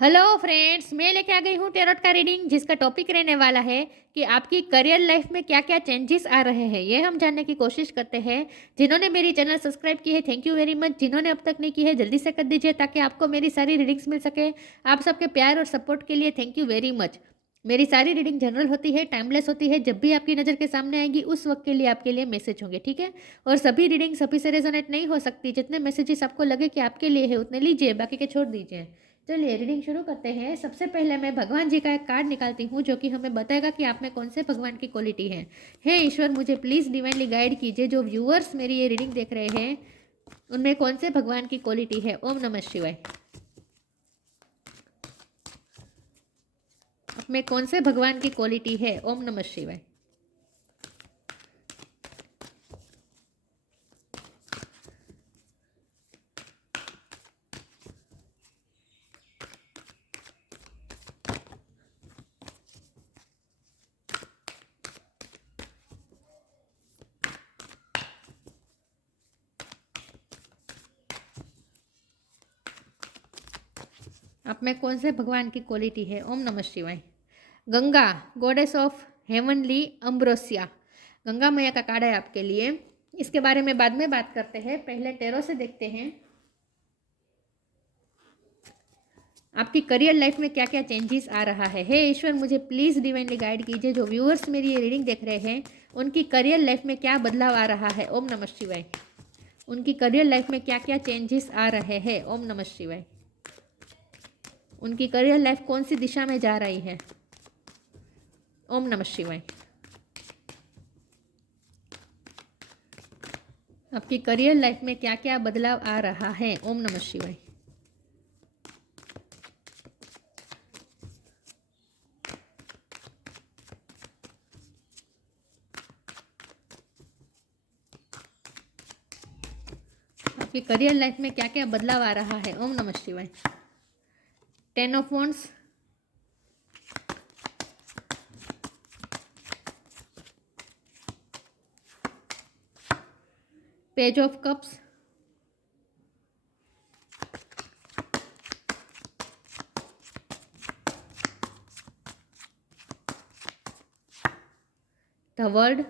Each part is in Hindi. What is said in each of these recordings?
हेलो फ्रेंड्स, मैं लेके आ गई हूँ टेरोट का रीडिंग जिसका टॉपिक रहने वाला है कि आपकी करियर लाइफ में क्या क्या चेंजेस आ रहे हैं। ये हम जानने की कोशिश करते हैं। जिन्होंने मेरी चैनल सब्सक्राइब की है, थैंक यू वेरी मच। जिन्होंने अब तक नहीं की है, जल्दी से कर दीजिए ताकि आपको मेरी सारी रीडिंग्स मिल सके। आप सबके प्यार और सपोर्ट के लिए थैंक यू वेरी मच। मेरी सारी रीडिंग जनरल होती है, टाइमलेस होती है। जब भी आपकी नज़र के सामने आएगी उस वक्त के लिए आपके लिए मैसेज होंगे, ठीक है। और सभी रीडिंग सभी से रेजोनेट नहीं हो सकती। जितने मैसेजेस आपको लगे कि आपके लिए है उतने लीजिए, बाकी के छोड़ दीजिए। चलिए रीडिंग शुरू करते हैं। सबसे पहले मैं भगवान जी का एक कार्ड निकालती हूँ जो कि हमें बताएगा कि आप में कौन से भगवान की क्वालिटी है। हे ईश्वर, मुझे प्लीज़ डिवाइनली गाइड कीजिए। जो व्यूअर्स मेरी ये रीडिंग देख रहे हैं उनमें कौन से भगवान की क्वालिटी है। ओम नमः शिवाय। आप में कौन से भगवान की क्वालिटी है। ओम नमः शिवाय। आप में कौन से भगवान की क्वालिटी है। ओम नमः शिवाय। Ganga, goddess of heavenly ambrosia. Ganga मैया का कार्ड है आपके लिए। इसके बारे में बाद में बात करते हैं, पहले टेरो से देखते हैं आपकी करियर लाइफ में क्या क्या चेंजेस आ रहा है। हे ईश्वर, मुझे प्लीज़ डिवाइनली गाइड कीजिए। जो व्यूअर्स मेरी ये रीडिंग देख रहे हैं उनकी करियर लाइफ में क्या बदलाव आ रहा है। ओम नमः शिवाय। उनकी करियर लाइफ में क्या क्या चेंजेस आ रहे हैं। ओम नमः शिवाय। उनकी करियर लाइफ कौन सी दिशा में जा रही है। ओम नमः शिवाय। आपकी करियर लाइफ में क्या क्या बदलाव आ रहा है। ओम नमः शिवाय। आपकी करियर लाइफ में क्या क्या बदलाव आ रहा है। ओम नमः शिवाय। 10 of wands, page of cups, the world,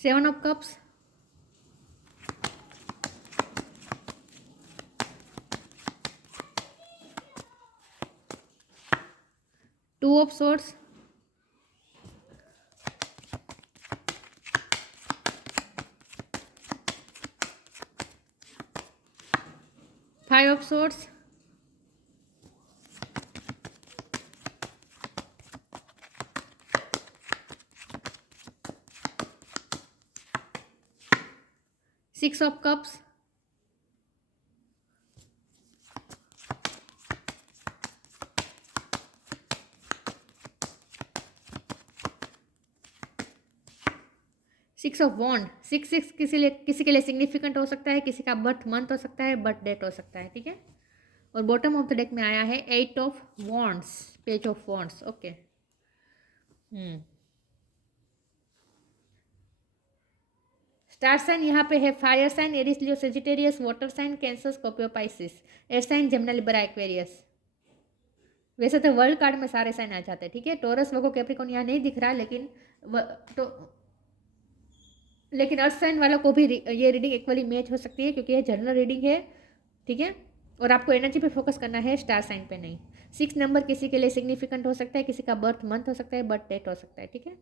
seven of cups, two of swords, five of swords, six of cups, six of wand. Six six किसी के लिए सिग्निफिकेंट हो सकता है, किसी का बर्थ मंथ हो सकता है, बर्थ डेट हो सकता है, ठीक है। और बॉटम ऑफ द डेक में आया है eight of wands, page of wands. Okay. Star sign यहाँ पे है fire sign, Aries, Leo, Sagittarius, water sign, Cancer, Scorpio, Pisces, air sign, Gemini, Libra, Aquarius. वैसे तो वर्ल्ड कार्ड में सारे साइन आ जाते हैं, ठीक है। टोरस, वर्गो, कैप्रिकॉर्न यहाँ नहीं दिख रहा, लेकिन तो लेकिन अर्थ साइन वालों को भी ये रीडिंग इक्वली मैच हो सकती है क्योंकि ये जनरल रीडिंग है, ठीक है। और आपको एनर्जी पे फोकस करना है, स्टार साइन पे नहीं। 6 नंबर किसी के लिए सिग्निफिकेंट हो सकता है, किसी का बर्थ मंथ हो सकता है, बर्थ डेट हो सकता है, ठीक है।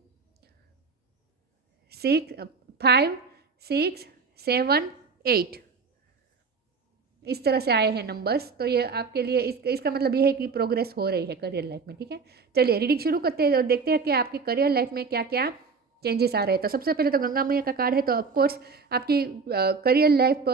6, 5, 6, 7, 8 इस तरह से आए हैं नंबर्स। तो ये आपके लिए इसका मतलब ये है कि प्रोग्रेस हो रही है करियर लाइफ में, ठीक है। चलिए रीडिंग शुरू करते हैं और देखते हैं कि आपकी करियर लाइफ में क्या क्या चेंजेस आ रहे हैं। तो सबसे पहले तो गंगा मैया का कार्ड है, तो ऑफकोर्स आपकी करियर लाइफ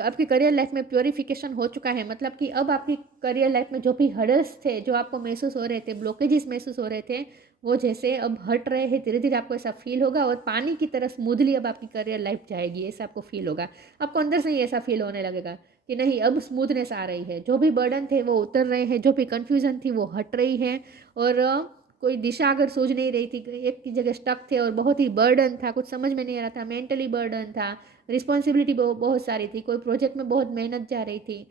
आपकी करियर लाइफ में प्योरिफिकेशन हो चुका है। मतलब कि अब आपकी करियर लाइफ में जो भी हर्डल्स थे, जो आपको महसूस हो रहे थे, ब्लॉकेजेस महसूस हो रहे थे, वो जैसे अब हट रहे हैं। धीरे धीरे आपको ऐसा फील होगा और पानी की तरह स्मूथली अब आपकी करियर लाइफ जाएगी, ऐसा आपको फील होगा। आपको अंदर से ही ऐसा फील होने लगेगा। कि नहीं अब स्मूथनेस आ रही है, जो भी बर्डन थे वो उतर रहे हैं, जो भी कन्फ्यूज़न थी वो हट रही है। और कोई दिशा अगर सूझ नहीं रही थी, एक की जगह स्टक थे और बहुत ही बर्डन था, कुछ समझ में नहीं आ रहा था, मेंटली बर्डन था, रिस्पॉन्सिबिलिटी बहुत सारी थी, कोई प्रोजेक्ट में बहुत मेहनत जा रही थी,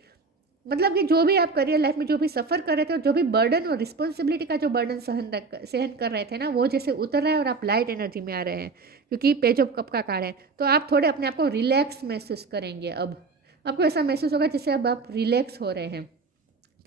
मतलब कि जो भी आप करियर लाइफ में जो भी सफ़र कर रहे थे और जो भी बर्डन और रिस्पॉन्सिबिलिटी का जो बर्डन सहन कर रहे थे ना, वो जैसे उतर रहा है और आप लाइट एनर्जी में आ रहे हैं, क्योंकि पेज ऑफ कप का कार्ड है। तो आप थोड़े अपने आप को रिलैक्स महसूस करेंगे। अब आपको ऐसा महसूस होगा जैसे अब आप रिलैक्स हो रहे हैं।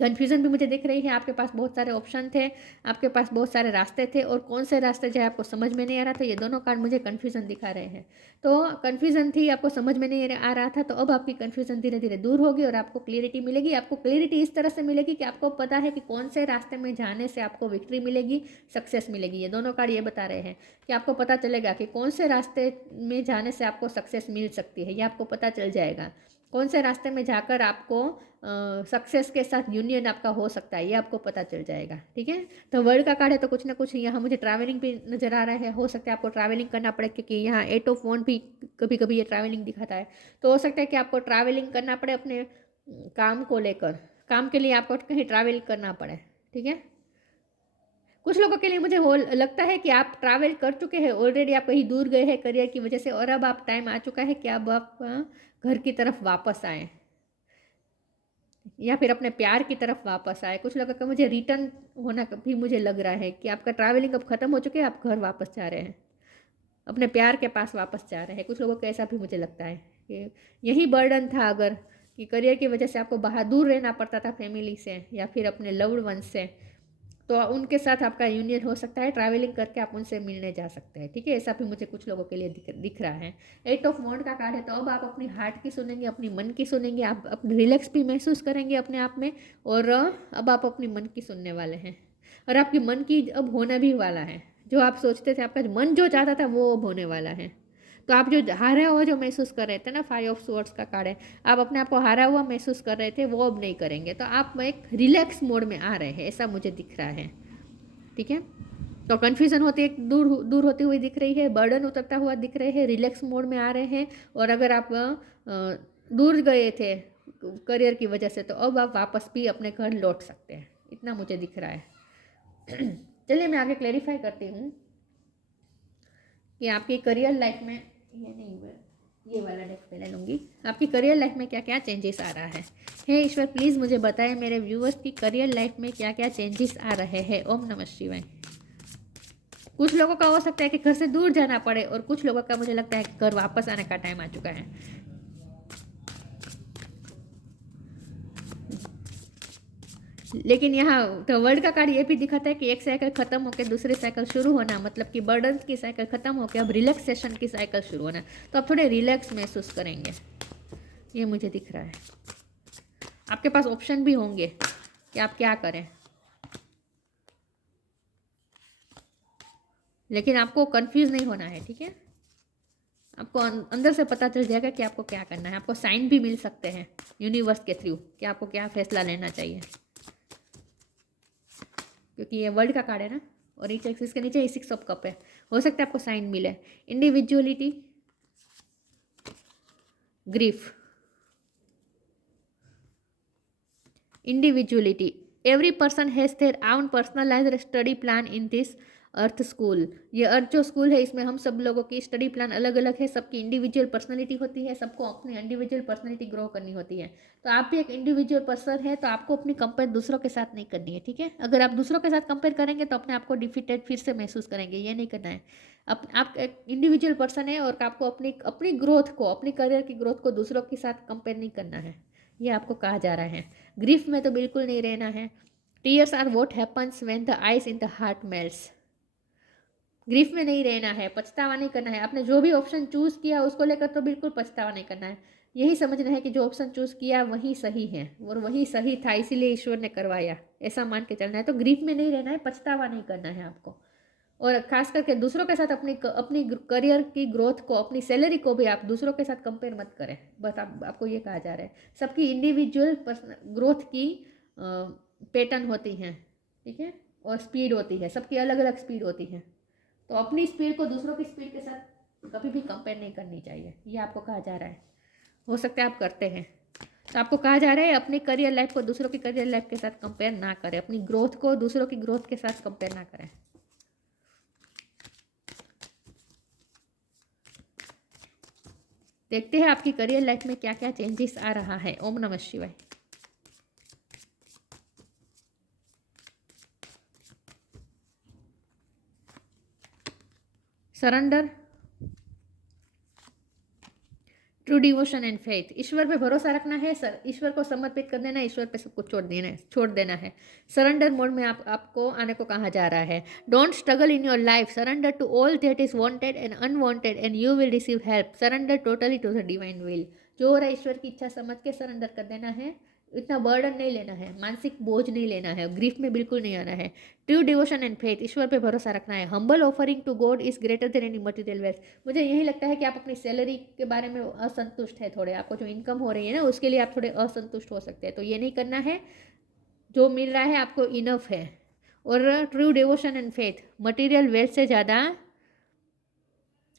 कन्फ्यूज़न भी मुझे दिख रही है, आपके पास बहुत सारे ऑप्शन थे, आपके पास बहुत सारे रास्ते थे, और कौन से रास्ते जो है आपको समझ में नहीं आ रहा था। ये दोनों कार्ड मुझे कन्फ्यूज़न दिखा रहे हैं। तो कन्फ्यूज़न थी, आपको समझ में नहीं आ रहा था, तो अब आपकी कन्फ्यूज़न धीरे धीरे दूर होगी और आपको क्लियरिटी मिलेगी। आपको क्लियरिटी इस तरह से मिलेगी कि आपको पता है कि कौन से रास्ते में जाने से आपको विक्ट्री मिलेगी, सक्सेस मिलेगी। ये दोनों कार्ड ये बता रहे हैं कि आपको पता चलेगा कि कौन से रास्ते में जाने से आपको सक्सेस मिल सकती है, ये आपको पता चल जाएगा। कौन से रास्ते में जाकर आपको सक्सेस के साथ यूनियन आपका हो सकता है, ये आपको पता चल जाएगा। ठीक है, तो वर्ल्ड का कार्ड है, तो कुछ ना कुछ यहाँ मुझे ट्रैवलिंग भी नज़र आ रहा है। हो सकता है आपको ट्रैवलिंग करना पड़े, क्योंकि यहाँ 8 ऑफ वॉन्ड भी कभी कभी ये ट्रैवलिंग दिखाता है। तो हो सकता है कि आपको ट्रैवलिंग करना पड़े अपने काम को लेकर, काम के लिए आपको कहीं ट्रैवल करना पड़े। ठीक है, कुछ लोगों के लिए मुझे हो लगता है कि आप ट्रैवल कर चुके हैं ऑलरेडी, आप कहीं दूर गए हैं करियर की वजह से, और अब आप टाइम आ चुका है कि अब आप घर की तरफ वापस आए, या फिर अपने प्यार की तरफ वापस आए। कुछ लोगों का मुझे रिटर्न होना भी मुझे लग रहा है कि आपका ट्रैवलिंग अब खत्म हो चुके हैं, आप घर वापस जा रहे हैं, अपने प्यार के पास वापस जा रहे हैं। कुछ लोगों को ऐसा भी मुझे लगता है कि यही बर्डन था, अगर कि करियर की वजह से आपको बाहर दूर रहना पड़ता था फैमिली से या फिर अपने लव्ड वन से, तो उनके साथ आपका यूनियन हो सकता है, ट्रैवलिंग करके आप उनसे मिलने जा सकते हैं। ठीक है, ऐसा भी मुझे कुछ लोगों के लिए दिख रहा है। 8 ऑफ वॉन्ड का कार्ड है, तो अब आप अपनी हार्ट की सुनेंगे, अपनी मन की सुनेंगे, आप अपने रिलैक्स भी महसूस करेंगे अपने आप में, और अब आप अपनी मन की सुनने वाले हैं, और आपकी मन की अब होना भी वाला है। जो आप सोचते थे, आपका मन जो चाहता था वो अब होने वाला है। तो आप जो हारे हुआ जो महसूस कर रहे थे ना, 5 ऑफ स्वॉर्ड्स का कार्ड है, आप अपने आप को हारा हुआ महसूस कर रहे थे, वो अब नहीं करेंगे। तो आप एक रिलैक्स मोड में आ रहे हैं, ऐसा मुझे दिख रहा है। ठीक है, तो कन्फ्यूज़न होती है दूर दूर होती हुई दिख रही है, बर्डन उतरता हुआ दिख रहे हैं, रिलैक्स मोड में आ रहे हैं। और अगर आप दूर गए थे करियर की वजह से, तो अब आप वापस भी अपने घर लौट सकते हैं, इतना मुझे दिख रहा है। चलिए मैं आगे क्लेरिफाई करती हूँ कि आपकी करियर लाइफ में, ये नहीं हुआ, ये वाला डेक पहले लूँगी, आपकी करियर लाइफ में क्या क्या चेंजेस आ रहा है। हे ईश्वर, प्लीज़ मुझे बताएं मेरे व्यूवर्स की करियर लाइफ में क्या क्या चेंजेस आ रहे हैं। ओम नमः शिवाय। कुछ लोगों का हो सकता है कि घर से दूर जाना पड़े, और कुछ लोगों का मुझे लगता है कि घर वापस आने का टाइम आ चुका है। लेकिन यहाँ तो वर्ल्ड का कार्ड ये भी दिखाता है कि एक साइकिल खत्म होकर दूसरी साइकिल शुरू होना, मतलब कि बर्डन की साइकिल खत्म होकर अब रिलैक्सेशन की साइकिल शुरू होना। तो आप थोड़े रिलैक्स महसूस करेंगे, ये मुझे दिख रहा है। आपके पास ऑप्शन भी होंगे कि आप क्या करें, लेकिन आपको कंफ्यूज नहीं होना है। ठीक है, आपको अंदर से पता चल जाएगा कि आपको क्या करना है। आपको साइन भी मिल सकते हैं यूनिवर्स के थ्रू कि आपको क्या फैसला लेना चाहिए, क्योंकि ये वर्ल्ड का कार्ड है ना, और एक एक्सिस के नीचे 6 ऑफ कप है। हो सकता है आपको साइन मिले। Individuality, grief, individuality, every person has their own personalised study plan in this earth school. ये अर्थ जो स्कूल है, इसमें हम सब लोगों की स्टडी प्लान अलग अलग है, सबकी इंडिविजुअल पर्सनैलिटी होती है, सबको अपनी इंडिविजुअल पर्सनैलिटी ग्रो करनी होती है। तो आप भी एक इंडिविजुअल पर्सन है, तो आपको अपनी कंपेयर दूसरों के साथ नहीं करनी है। ठीक है, अगर आप दूसरों के साथ कंपेयर करेंगे तो अपने आप को डिफीटेड फिर से महसूस करेंगे, ये नहीं करना है। आप एक इंडिविजुअल पर्सन है, और आपको अपनी अपनी ग्रोथ को, अपनी करियर की ग्रोथ को दूसरों के साथ कंपेयर नहीं करना है, ये आपको कहा जा रहा है। ग्रीफ में तो बिल्कुल नहीं रहना है। Tears are what happens when the eyes in the heart melts. Grief में नहीं रहना है, पछतावा नहीं करना है। आपने जो भी ऑप्शन चूज़ किया उसको लेकर तो बिल्कुल पछतावा नहीं करना है। यही समझना है कि जो ऑप्शन चूज़ किया वही सही है, और वही सही था, इसीलिए ईश्वर ने करवाया, ऐसा मान के चलना है। तो ग्रीफ में नहीं रहना है, पछतावा नहीं करना है आपको। और खास करके दूसरों के साथ अपनी अपनी करियर की ग्रोथ को, अपनी सैलरी को भी आप दूसरों के साथ कंपेयर मत करें। बस आपको ये कहा जा रहा है, सबकी इंडिविजुअल ग्रोथ की पैटर्न होती हैं। ठीक है, और स्पीड होती है, सबकी अलग अलग स्पीड होती है। तो अपनी स्पीड को दूसरों की स्पीड के साथ कभी भी कंपेयर नहीं करनी चाहिए, ये आपको कहा जा रहा है। हो सकता है आप करते हैं। तो आपको कहा जा रहा है अपनी करियर लाइफ को दूसरों की करियर लाइफ के साथ कंपेयर ना करें, अपनी ग्रोथ को दूसरों की ग्रोथ के साथ कंपेयर ना करें। देखते हैं आपकी करियर लाइफ में क्या क्या चेंजेस आ रहा है। ओम नमः शिवाय। Surrender, true devotion and faith. ईश्वर पे भरोसा रखना है सर, ईश्वर को समर्पित कर देना है, ईश्वर पे सब कुछ छोड़ देना है। सरेंडर मोड में आपको आने को कहा जा रहा है। Don't struggle in your life, surrender to all that is wanted and unwanted and you will receive help. Surrender totally to the divine will. जो हो रहा है ईश्वर की इच्छा समझ के सरेंडर कर देना है। इतना बर्डन नहीं लेना है, मानसिक बोझ नहीं लेना है, ग्रीफ में बिल्कुल नहीं आना है। ट्रू डिवोशन एंड फेथ, ईश्वर पे भरोसा रखना है। Humble offering to God is greater than any material wealth. मुझे यही लगता है कि आप अपनी सैलरी के बारे में असंतुष्ट है थोड़े, आपको जो इनकम हो रही है ना उसके लिए आप थोड़े असंतुष्ट हो सकते हैं, तो ये नहीं करना है। जो मिल रहा है आपको इनफ है। और true devotion and faith, material wealth से ज़्यादा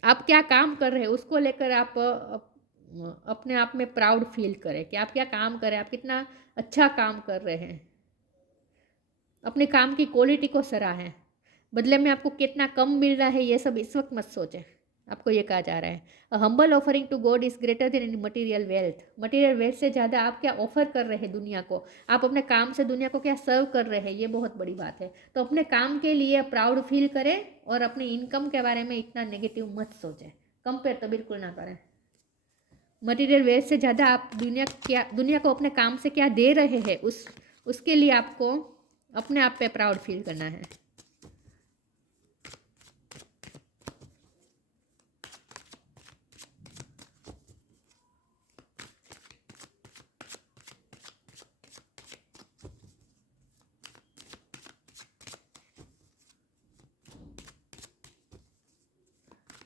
आप क्या काम कर रहे हैं उसको लेकर आप अपने आप में प्राउड फील करें कि आप क्या काम कर रहे हैं, आप कितना अच्छा काम कर रहे हैं। अपने काम की क्वालिटी को सराहें। बदले में आपको कितना कम मिल रहा है ये सब इस वक्त मत सोचें। आपको ये कहा जा रहा है a humble offering to God is greater than any material wealth. Material wealth से ज़्यादा आप क्या ऑफर कर रहे हैं दुनिया को, आप अपने काम से दुनिया को क्या सर्व कर रहे हैं, ये बहुत बड़ी बात है। तो अपने काम के लिए प्राउड फील करें और अपनी इनकम के बारे में इतना नेगेटिव मत सोचें, कंपेयर तो बिल्कुल ना करें। मटेरियल वेल्थ से ज़्यादा आप दुनिया को अपने काम से क्या दे रहे हैं उसके लिए आपको अपने आप पे प्राउड फील करना है।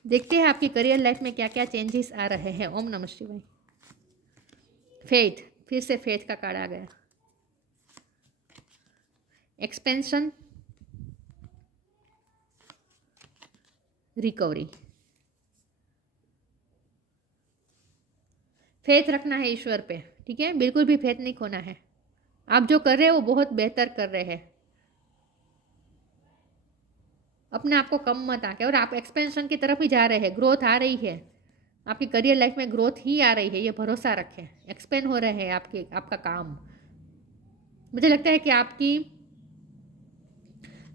देखते हैं आपकी करियर लाइफ में क्या क्या चेंजेस आ रहे हैं। ओम नमः शिवाय। फेथ, फिर से फेथ का कार्ड आ गया। Expansion, recovery. फेथ रखना है ईश्वर पे, ठीक है, बिल्कुल भी फेथ नहीं खोना है। आप जो कर रहे हैं वो बहुत बेहतर कर रहे हैं, अपने आप को कम मत आके। और आप एक्सपेंशन की तरफ ही जा रहे हैं, ग्रोथ आ रही है, आपकी करियर लाइफ में ग्रोथ ही आ रही है, ये भरोसा रखें। एक्सपेंड हो रहे हैं आपका काम। मुझे लगता है कि आपकी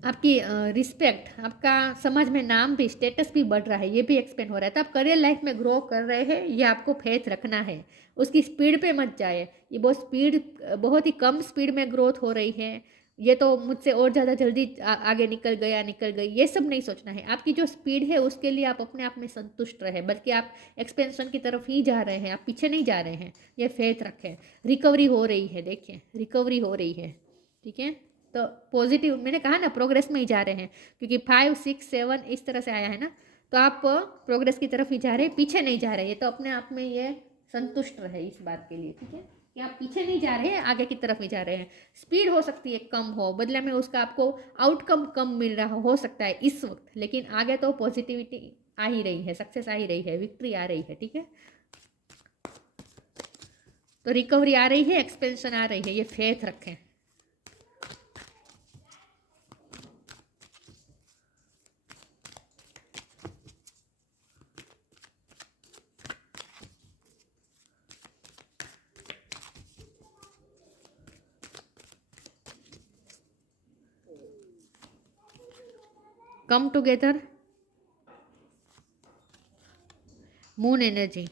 आपकी रिस्पेक्ट, आपका समाज में नाम भी, स्टेटस भी बढ़ रहा है, ये भी एक्सपेंड हो रहा है। तो आप करियर लाइफ में ग्रो कर रहे हैं, ये आपको फेथ रखना है। उसकी स्पीड पे मत जाए, ये बहुत ही कम स्पीड में ग्रोथ हो रही है, ये तो मुझसे और ज़्यादा जल्दी आगे निकल गई, ये सब नहीं सोचना है। आपकी जो स्पीड है उसके लिए आप अपने आप में संतुष्ट रहे, बल्कि आप एक्सपेंशन की तरफ ही जा रहे हैं, आप पीछे नहीं जा रहे हैं, ये फेथ रखें। रिकवरी हो रही है, देखिए रिकवरी हो रही है, ठीक है। तो पॉजिटिव, मैंने कहा ना प्रोग्रेस में ही जा रहे हैं, क्योंकि 5 6 7 इस तरह से आया है ना, तो आप प्रोग्रेस की तरफ ही जा रहे हैं, पीछे नहीं जा रहे। ये तो अपने आप में ये संतुष्ट रहे इस बात के लिए, ठीक है, कि आप पीछे नहीं जा रहे हैं, आगे की तरफ ही जा रहे हैं। स्पीड हो सकती है कम हो, बदले में उसका आपको आउटकम कम मिल रहा हो सकता है इस वक्त, लेकिन आगे तो पॉजिटिविटी आ ही रही है, सक्सेस आ ही रही है, विक्ट्री आ रही है, ठीक है। तो रिकवरी आ रही है, एक्सपेंशन आ रही है, ये फेथ रखें। Come together, moon energy.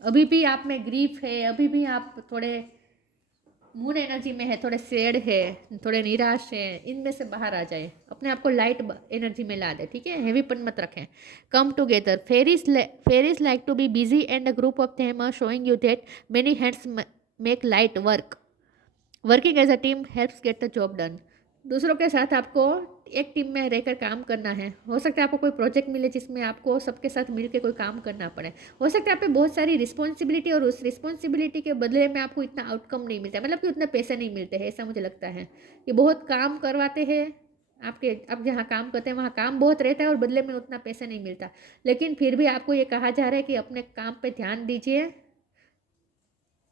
अभी भी आप में ग्रीफ है, अभी भी आप थोड़े मून एनर्जी में है, थोड़े सैड है, थोड़े निराश है, इनमें से बाहर आ जाए, अपने आप को लाइट एनर्जी में ला दे, ठीक है, हैवीपन मत रखें। Come together, fairies like to be busy and a group of them are showing you that many hands make light work. Working as a team helps get the job done. दूसरों के साथ आपको एक टीम में रहकर काम करना है। हो सकता है आपको कोई प्रोजेक्ट मिले जिसमें आपको सबके साथ मिलकर कोई काम करना पड़े। हो सकता है आप पे बहुत सारी रिस्पॉन्सिबिलिटी, और उस रिस्पॉन्सिबिलिटी के बदले में आपको इतना आउटकम नहीं मिलता, मतलब कि उतने पैसे नहीं मिलते हैं, ऐसा मुझे लगता है कि बहुत काम करवाते हैं आप जहाँ काम करते हैं वहाँ काम बहुत रहता है और बदले में उतना पैसे नहीं मिलता। लेकिन फिर भी आपको ये कहा जा रहा है कि अपने काम पे ध्यान दीजिए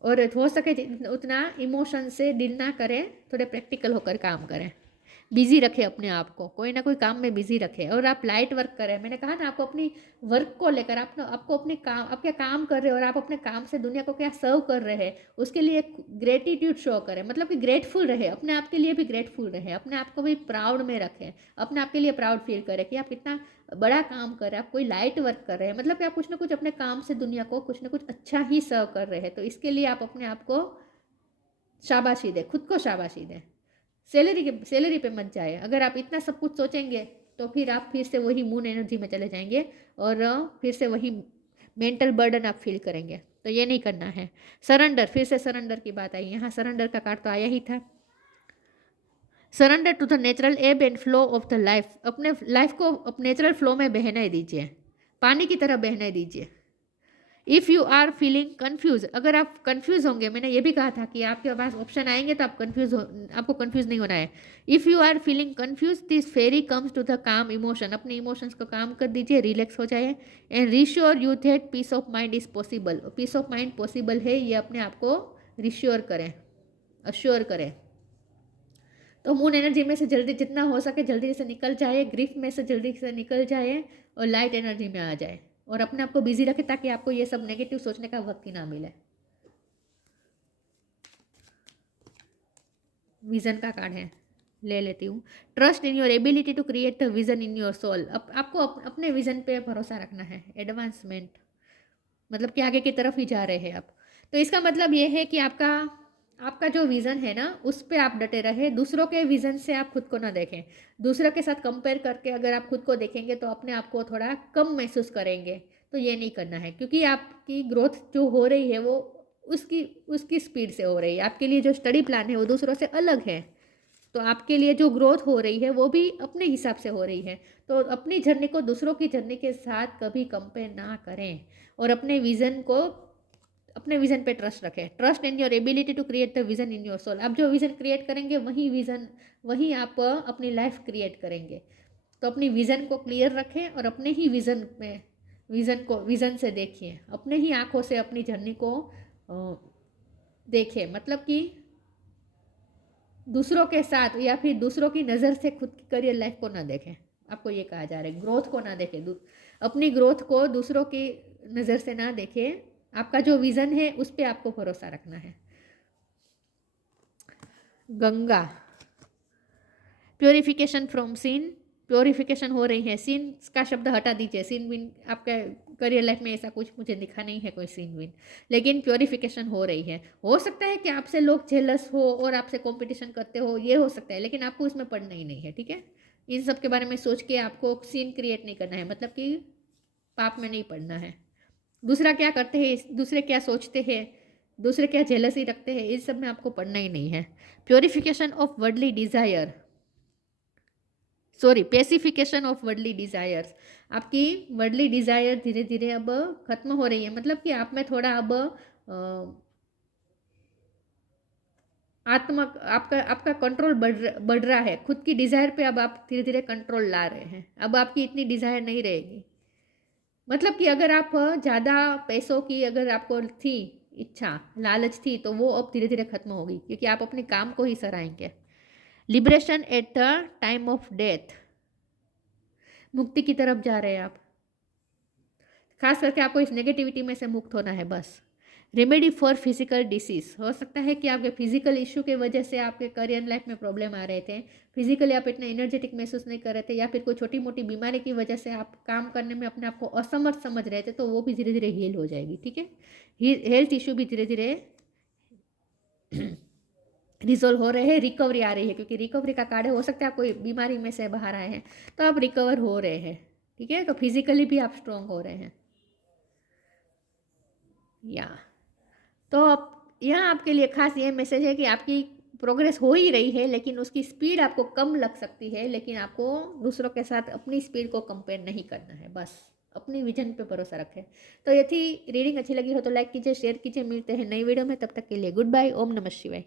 और हो सके उतना इमोशन से डील ना करें, थोड़े प्रैक्टिकल होकर काम करें। बिजी रखें अपने आप को, कोई ना कोई काम में बिजी रखें। और आप लाइट वर्क करें। मैंने कहा ना, आपको अपनी वर्क को लेकर आपको अपने काम, आप क्या काम कर रहे हो और आप अपने काम से दुनिया को क्या सर्व कर रहे हैं, उसके लिए ग्रेटिट्यूड शो करें। मतलब कि ग्रेटफुल रहे, अपने आप के लिए भी ग्रेटफुल रहे, अपने आप को भी प्राउड में रखें, अपने आप के लिए प्राउड फील करें कि आप कितना बड़ा काम कर रहे हैं, आप कोई लाइट वर्क कर रहे हैं, मतलब कि आप कुछ ना कुछ अपने काम से दुनिया को कुछ ना कुछ अच्छा ही सर्व कर रहे हैं। तो इसके लिए आप अपने आप को शाबाशी दें, खुद को शाबाशी दें। सैलरी पे मत जाए। अगर आप इतना सब कुछ सोचेंगे तो फिर आप फिर से वही मून एनर्जी में चले जाएंगे और फिर से वही मेंटल बर्डन आप फील करेंगे। तो ये नहीं करना है। सरेंडर, फिर से सरेंडर की बात आई। यहाँ सरेंडर का कार्ड तो आया ही था। Surrender to the natural ebb and flow of the life. अपने लाइफ को नेचुरल फ्लो में बहने दीजिए, पानी की तरह बहने दीजिए। If you are feeling confuse, अगर आप कन्फ्यूज होंगे, मैंने ये भी कहा था कि आपके पास ऑप्शन आएंगे तो आप कन्फ्यूज हो, आपको कन्फ्यूज नहीं होना है। If you are feeling confuse, this fairy comes to the calm emotion. अपने इमोशंस को काम कर दीजिए, रिलैक्स हो जाए and reassure you that peace of mind is possible. Peace of mind possible है, ये अपने आप को रिश्योर करें, अश्योर करें। तो मून एनर्जी में से जल्दी, जितना हो सके जल्दी से निकल जाए, ग्रीफ में से जल्दी से निकल जाए और लाइट एनर्जी में आ जाए। और अपने आप को बिजी रखें ताकि आपको ये सब नेगेटिव सोचने का वक्त ही ना मिले। विजन का कार्ड है, ले लेती हूँ। Trust in your ability to create the vision in your soul. आपको अपने विजन पे भरोसा रखना है। एडवांसमेंट, मतलब कि आगे की तरफ ही जा रहे हैं आप। तो इसका मतलब ये है कि आपका आपका जो विज़न है ना, उस पर आप डटे रहे। दूसरों के विज़न से आप खुद को ना देखें। दूसरों के साथ कंपेयर करके अगर आप खुद को देखेंगे तो अपने आप को थोड़ा कम महसूस करेंगे। तो ये नहीं करना है, क्योंकि आपकी ग्रोथ जो हो रही है वो उसकी उसकी स्पीड से हो रही है। आपके लिए जो स्टडी प्लान है वो दूसरों से अलग है। तो आपके लिए जो ग्रोथ हो रही है वो भी अपने हिसाब से हो रही है। तो अपनी जर्नी को दूसरों की जर्नी के साथ कभी कंपेयर ना करें और अपने विजन पे ट्रस्ट रखें। Trust in your ability to create the vision in your soul. आप जो विजन क्रिएट करेंगे वही आप अपनी लाइफ क्रिएट करेंगे। तो अपनी विजन को क्लियर रखें और अपने ही विजन से देखिए, अपने ही आंखों से अपनी जर्नी को देखें। मतलब कि दूसरों के साथ या फिर दूसरों की नज़र से खुद की करियर लाइफ को ना देखें। आपको ये कहा जा रहा है, ग्रोथ को ना देखें, अपनी ग्रोथ को दूसरों की नज़र से ना देखें। आपका जो विज़न है उस पर आपको भरोसा रखना है। Ganga, purification from sin. Purification हो रही है। सीन का शब्द हटा दीजिए। सीन विन आपके करियर लाइफ में ऐसा कुछ मुझे दिखा नहीं है कोई सीन विन, लेकिन प्योरिफिकेशन हो रही है। हो सकता है कि आपसे लोग जेलस हो और आपसे कंपटीशन करते हो, ये हो सकता है, लेकिन आपको इसमें पढ़ना ही नहीं है। ठीक है, इन सब के बारे में सोच के आपको सीन क्रिएट नहीं करना है, मतलब कि पाप में नहीं पड़ना है। दूसरा क्या करते हैं, दूसरे क्या सोचते हैं, दूसरे क्या जेलसी रखते हैं, इस सब में आपको पढ़ना ही नहीं है। Purification of worldly desire, sorry, pacification of worldly desires. आपकी वर्डली डिज़ायर धीरे धीरे अब खत्म हो रही है। मतलब कि आप में थोड़ा अब आपका कंट्रोल बढ़ रहा है। खुद की डिज़ायर पे अब आप धीरे धीरे कंट्रोल ला रहे हैं। अब आपकी इतनी डिज़ायर नहीं रहेगी। मतलब कि अगर आप ज़्यादा पैसों की अगर आपको थी इच्छा, लालच थी, तो वो अब धीरे धीरे खत्म होगी, क्योंकि आप अपने काम को ही सराहेंगे। Liberation at the time of death, मुक्ति की तरफ जा रहे हैं आप। खास करके आपको इस नेगेटिविटी में से मुक्त होना है बस। रेमेडी फॉर फिजिकल डिसीज, हो सकता है कि आपके फिजिकल इश्यू के वजह से आपके करियर लाइफ में प्रॉब्लम आ रहे थे। फिजिकली आप इतना एनर्जेटिक महसूस नहीं कर रहे थे, या फिर कोई छोटी मोटी बीमारी की वजह से आप काम करने में अपने आप को असमर्थ समझ रहे थे, तो वो भी धीरे धीरे हील हो जाएगी। ठीक है, हेल्थ इश्यू भी धीरे धीरे रिजोल्व हो रहे हैं, रिकवरी आ रही है, क्योंकि रिकवरी का कार्ड है। हो सकता है आप कोई बीमारी में से बाहर आए हैं तो आप रिकवर हो रहे हैं। ठीक है, तो फिजिकली भी आप स्ट्रांग हो रहे हैं। या तो अब यहाँ आपके लिए खास ये मैसेज है कि आपकी प्रोग्रेस हो ही रही है, लेकिन उसकी स्पीड आपको कम लग सकती है, लेकिन आपको दूसरों के साथ अपनी स्पीड को कंपेयर नहीं करना है। बस अपनी विजन पे भरोसा रखें। तो ये थी रीडिंग। अच्छी लगी हो तो लाइक कीजिए, शेयर कीजिए। मिलते हैं नई वीडियो में, तब तक के लिए गुड बाय। ओम नमः शिवाय।